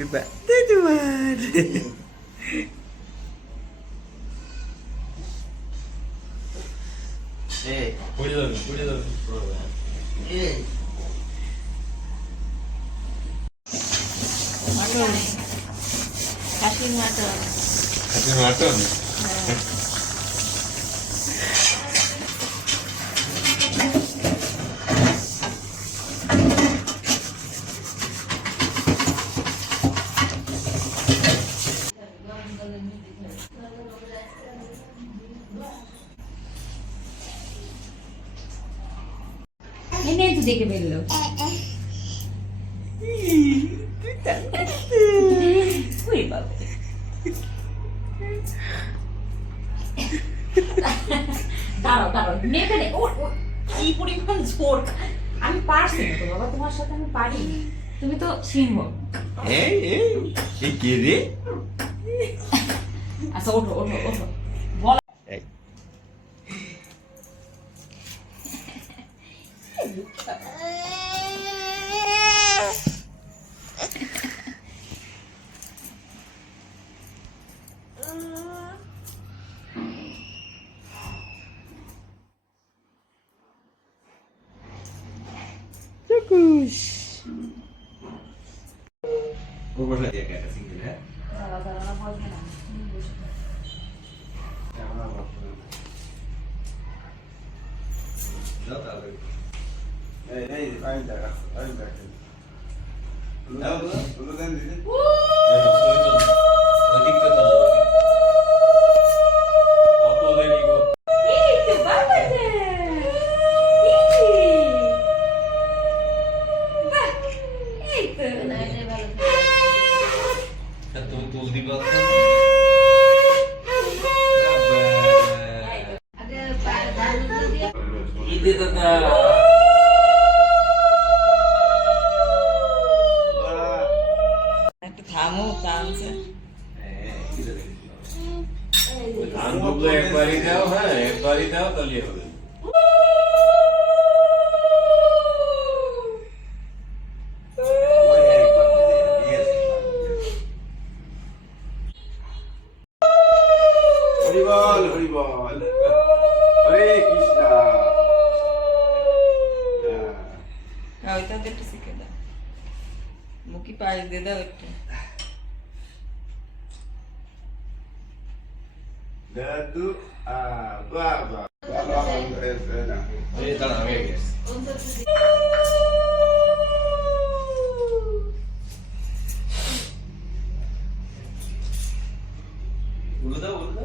Di ba? Di? Hey, put it on put it on me. Hey. Mutton. Cutting mutton. Cutting mutton? Yeah. তো দেখে বাবা। দাঁড়াও দাঁড়াও নেবে নে। ও ও, কি পরিমাণ জোর। আমি পারছি না তো বাবা তোমার সাথে আমি পারি তুমি তো সিংহ। Eh, eh. Eh, kiri. আচ্ছা ওঠো ওঠো ওঠো। বসে থাকো। Jauh tak lagi. এই এই আমি দেখা আমি দেখা Di bawah. Ini tetap. একটু থামো টানছে ধান দুটো একবারই দাও হ্যাঁ একবারই দাও তাহলে হবে বল হরি কৃষ্ণ হ্যাঁ। ওইটা একটু শিখে দাও মুখি পায়েস দিয়ে দাও একটু দাদু আ বাবা বাবা এসে না এই দাঁড়া আমি গেছি উল্টো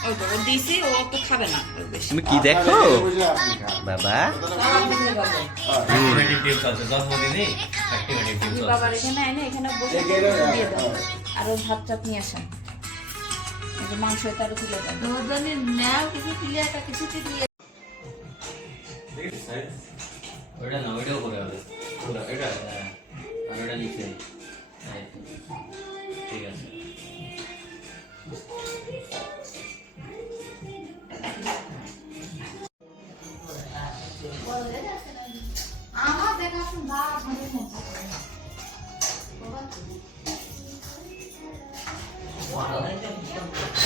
কিছু তো ও দিছি ও তো খাবে না। বেশি তুমি কি দেখো? বাবা। বাবার এখানে এখানে বসে দিয়ে দাও। আর ভাত টাত নিয়ে আসেন। মাংস তারও তুলে দেন ওটা না ওইটাও করে হবে। এটা হ্যাঁ। আর ওটা নিচে। 完了，那你。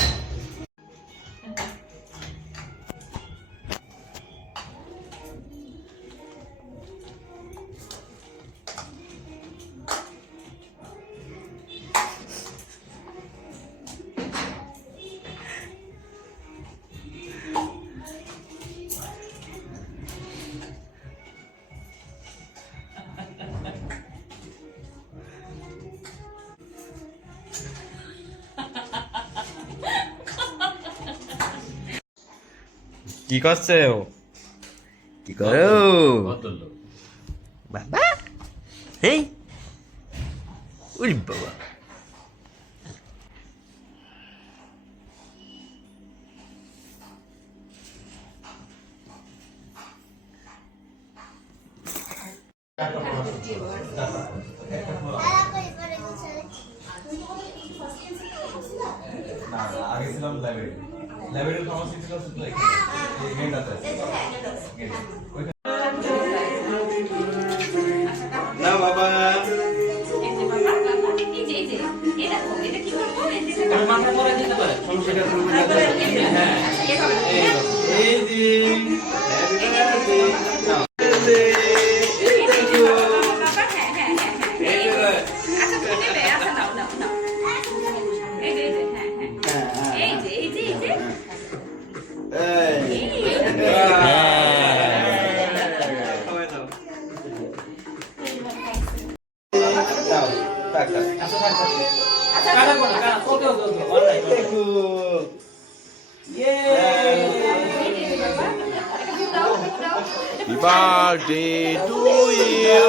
কি করছে ও কি করো বাবা হেই উরি বাবা আগে ছিলাম লাইব্রেরি ছিল শুধু এখানে এই গেট ওইখানে না বাবা এই যে বাবা, বাবা, এই যে, এই যে, এই দেখো, এটা কি করব এটা তোমার মাথা পরে দিতে পারে সমস্যাটা Happy birthday to you.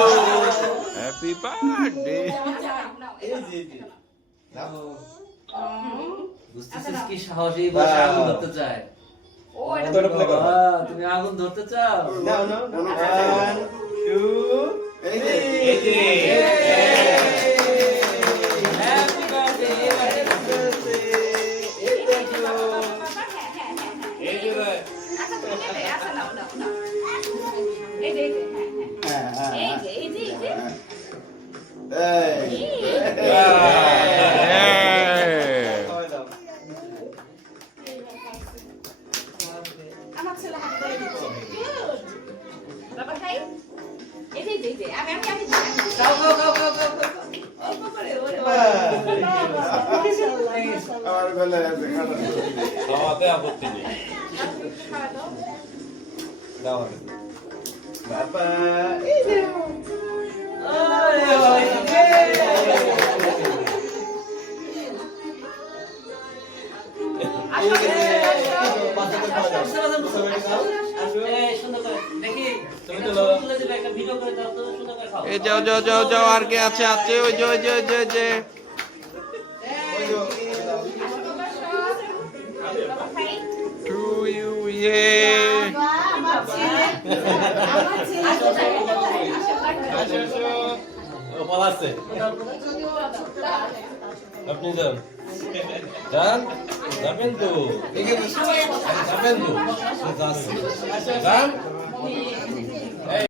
Happy birthday. বুঝতেছিস কি সাহসী বসে আগুন ধরতে চায় ও, এটা তোর প্লে করো বাবা, তুমি আগুন ধরতে চাও নাও নাও ওয়ান বাবা খাই? এই যে, এই যে, যে। আমি, আমি, আমি। খাও খাও খাও খাও খাও। অল্প করে, ওরে বাবা। আমার গলায় আছে খাওয়া খাওয়াতে আপত্তি নেই খাওয়া দাও। দাও বাবা এই দেখো আরে আসো, আসো। এই, সুন্দর করে। দেখি, তুমি একটা তোলো। ছবি তুলে দিবে, একটা ভিডিও করে দাও তো, সুন্দর করে খাও। এই যাও যাও যাও যাও আর কে আছে আছে ওই যে ওই যে ওই যে ওই যে? টু ইউ ইয়ে আপনি যান যান যাবেন তো যাবেন তো যান